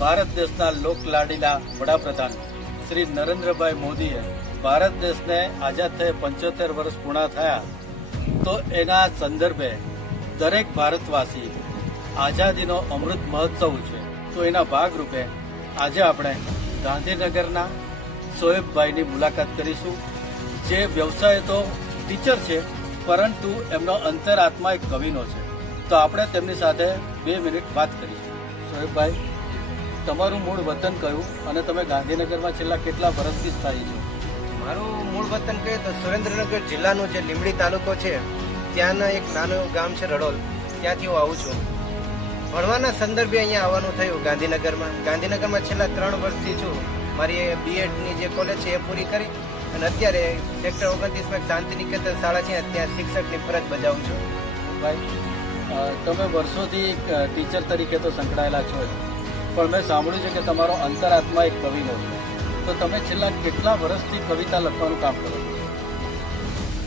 ભારત દેશના લોકલાડીલા વડાપ્રધાન શ્રી નરેન્દ્રભાઈ મોદીએ ભારત દેશને આઝાદ થઈ 75 વર્ષ પૂર્ણ થયા, તો એના સંદર્ભે દરેક ભારતવાસી આઝાદીનો અમૃત મહોત્સવ છે. તો એના ભાગરૂપે આજે આપણે ગાંધીનગરના શોએબભાઈની મુલાકાત કરીશું, જે વ્યવસાય તો ટીચર છે, પરંતુ એમનો અંતરાત્મા એક કવિનો છે. તો આપણે તેમની સાથે 2 મિનિટ વાત કરીશું. શોએબભાઈ, તમારું મૂળ વતન કયું અને તમે ગાંધીનગરમાં છેલ્લા કેટલા વર્ષથી સ્થાયી છો? મારું મૂળ વતન કહીએ તો સુરેન્દ્રનગર જિલ્લાનું જે લીંબડી તાલુકો છે ત્યાંના એક નાનું ગામ છે રડોલ, ત્યાંથી હું આવું છું. ભણવાના સંદર્ભે અહીંયા આવવાનું થયું ગાંધીનગરમાં છેલ્લા 3 વર્ષથી છું. મારી બીએડની જે કોલેજ છે એ પૂરી કરી અને અત્યારે સેક્ટર 29માં શાંતિ નિકેતન શાળા છે ત્યાં શિક્ષકની ફરજ બજાવું છું. ભાઈ, તમે વર્ષોથી ટીચર તરીકે તો સંકળાયેલા છો, પણ મેં સાંભળ્યું છે કે તમારો અંતરાત્મા એક કવિનો છે. તો તમે છેલ્લા કેટલા વર્ષથી કવિતા લખવાનું કામ કરો છો?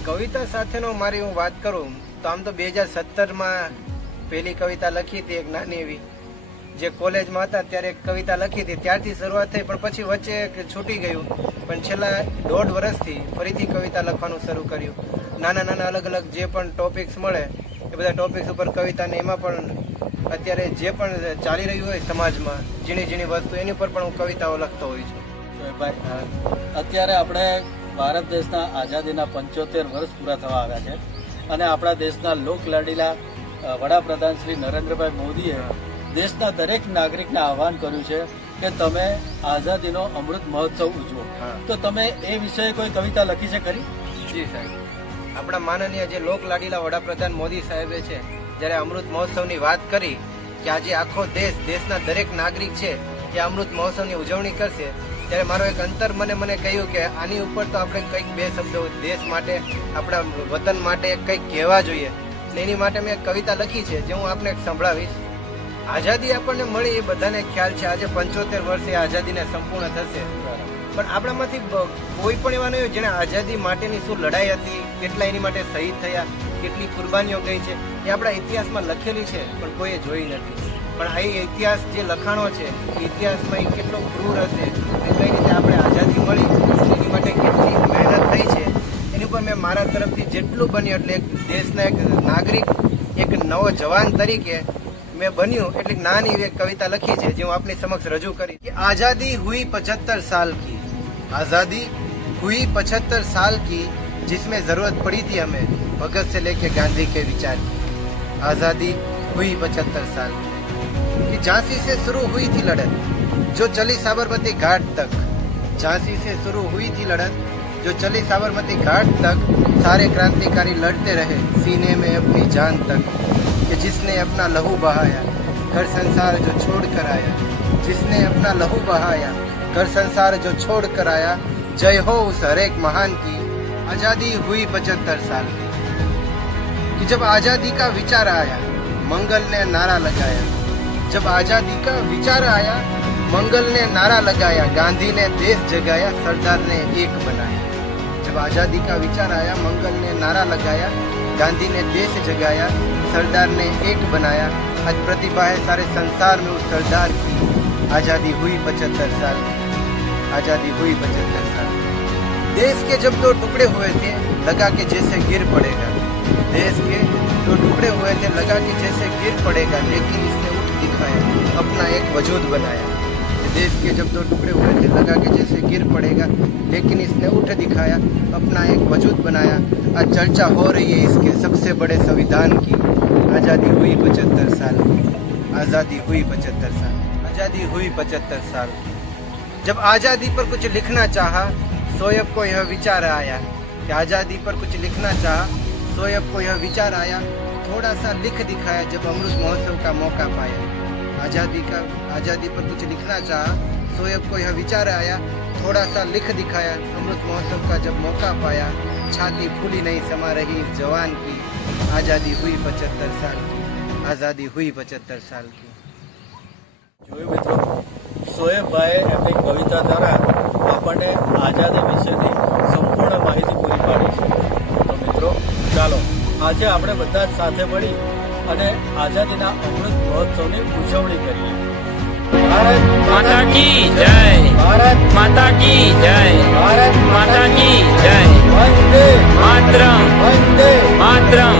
કવિતા સાથેનો મારી હું વાત કરું તો આમ તો 2017માં પહેલી કવિતા લખી હતી, એક નાની એવી, જે કોલેજમાં હતા ત્યારે એક કવિતા લખી હતી. ત્યારથી શરૂઆત થઈ, પણ પછી વચ્ચે છૂટી ગયું. પણ છેલ્લા 1.5 વર્ષથી ફરીથી કવિતા લખવાનું શરૂ કર્યું. નાના અલગ અલગ જે પણ ટોપિક્સ મળે એ બધા ટોપિક્સ ઉપર કવિતા, ને એમાં પણ અત્યારે જે પણ ચાલી રહ્યું હોય સમાજમાં ઝીણી વસ્તુ એની ઉપર પણ હું કવિતાઓ લખતો હોઉં છું. અત્યારે આપણે ભારત દેશના આઝાદીના 75 વર્ષ પૂરા થવા આવ્યા છે અને આપણા દેશના લોકલાડીલા વડાપ્રધાન શ્રી નરેન્દ્રભાઈ મોદીએ દેશના દરેક નાગરિકને આહવાન કર્યું છે કે તમે આઝાદીનો અમૃત મહોત્સવ ઉજવો. તો તમે એ વિષয়ে કોઈ કવિતા લખી છે ખરી? જી સાહેબ, આપણા માનનીય જે લોકલાડીલા વડાપ્રધાન મોદી સાહેબે છે જ્યારે અમૃત મહોત્સવની વાત કરી કે આજે આખો દેશના દરેક નાગરિક છે એ અમૃત મહોત્સવની ઉજવણી કરશે, ત્યારે મારો એક અંતર મને કહ્યું કે આની ઉપર તો આપણે કંઈક 2 શબ્દો દેશ માટે, આપણા વતન માટે કંઈક કહેવા જોઈએ. એની માટે મેં કવિતા લખી છે જે હું આપને સંભળાવીશ. આઝાદી આપણને મળી એ બધાને ખ્યાલ છે. આજે 75 વર્ષે આઝાદીને સંપૂર્ણ થશે, પણ આપણામાંથી કોઈ પણ એવા નહીં જેને આઝાદી માટેની શું લડાઈ હતી, કેટલા એની માટે શહીદ થયા, કેટલી કુરબાનીઓ ગઈ છે, એ આપણા ઇતિહાસમાં લખેલી છે પણ કોઈએ જોઈ નથી. પણ આ ઇતિહાસ જે લખાણો છે એ ઇતિહાસમાં એ કેટલો ક્રૂર હશે, કઈ રીતે આપણે આઝાદી મળી એની માટે કેટલી મહેનત થઈ છે, એની ઉપર મેં મારા તરફથી જેટલું બન્યું એટલે એક દેશના એક નાગરિક, એક નવો જવાન તરીકે મેં બન્યું એટલી નાની એવી કવિતા લખી છે જે હું આપની સમક્ષ રજૂ કરી. આઝાદી હુઈ 75 साल की, आजादी हुई 75 साल की, जिसमें जरूरत पड़ी थी हमें भगत से लेके गांधी के विचार की. आजादी हुई 75 साल की, कि झांसी से शुरू हुई थी लड़त जो चली साबरमती घाट तक. झांसी से शुरू हुई थी लड़त जो चली साबरमती घाट तक. सारे क्रांतिकारी लड़ते रहे सीने में अपनी जान तक. कि जिसने अपना लहू बहाया घर संसार जो छोड़ कर आया. जिसने अपना लहू बहाया घर संसार जो छोड़ कर आया. जय हो उस हर एक महान की. आजादी हुई 75 साल की, कि जब आजादी का विचार आया मंगल ने नारा लगाया. जब आजादी का विचार आया मंगल ने नारा लगाया. गांधी ने देश जगाया सरदार ने एक बनाया. जब आजादी का विचार आया मंगल ने नारा लगाया. गांधी ने देश जगाया सरदार ने एक बनाया. आज प्रतिभा है सारे संसार में उस सरदार की. आजादी हुई 75 साल की. आजादी हुई 75 साल. देश के जब 2 टुकड़े हुए थे लगा कि जैसे गिर पड़ेगा. देश के 2 टुकड़े हुए थे लगा कि जैसे गिर पड़ेगा, लेकिन इसने उठ दिखाया अपना एक वजूद बनाया. देश के जब 2 टुकड़े हुए थे लगा कि जैसे गिर पड़ेगा, लेकिन इसने उठ दिखाया अपना एक वजूद बनाया. आज चर्चा हो रही है इसके सबसे बड़े संविधान की. आज़ादी हुई 75 साल की. आज़ादी हुई 75 साल. आज़ादी हुई 75 साल. जब आज़ादी पर कुछ लिखना चाहा शोएब को यह विचार आया. कि आज़ादी पर कुछ लिखना चाहा शोएब को यह विचार आया. थोड़ा सा लिख दिखाया जब अमृत महोत्सव का मौका पाया. आज़ादी पर कुछ लिखना चाहा शोएब को यह विचार आया. थोड़ा सा लिख दिखाया अमृत महोत्सव का जब मौका पाया. छाती फूली नहीं समा रही इस जवान की. आज़ादी हुई 75 साल की. आज़ादी हुई 75 साल की. જોયું મિત્રો, શોએબભાઈએ એમની કવિતા દ્વારા આપણને આઝાદી વિશેની સંપૂર્ણ માહિતી પૂરી પાડી છે. તો મિત્રો, ચાલો આજે આપણે બધા જ સાથે મળી અને આઝાદીના અમૃત મહોત્સવની ઉજવણી કરીએ. ભારત માતા કી જય, ભારત માતા કી જય, ભારત માતા કી જય. વંદે માતરમ, વંદે માતરમ,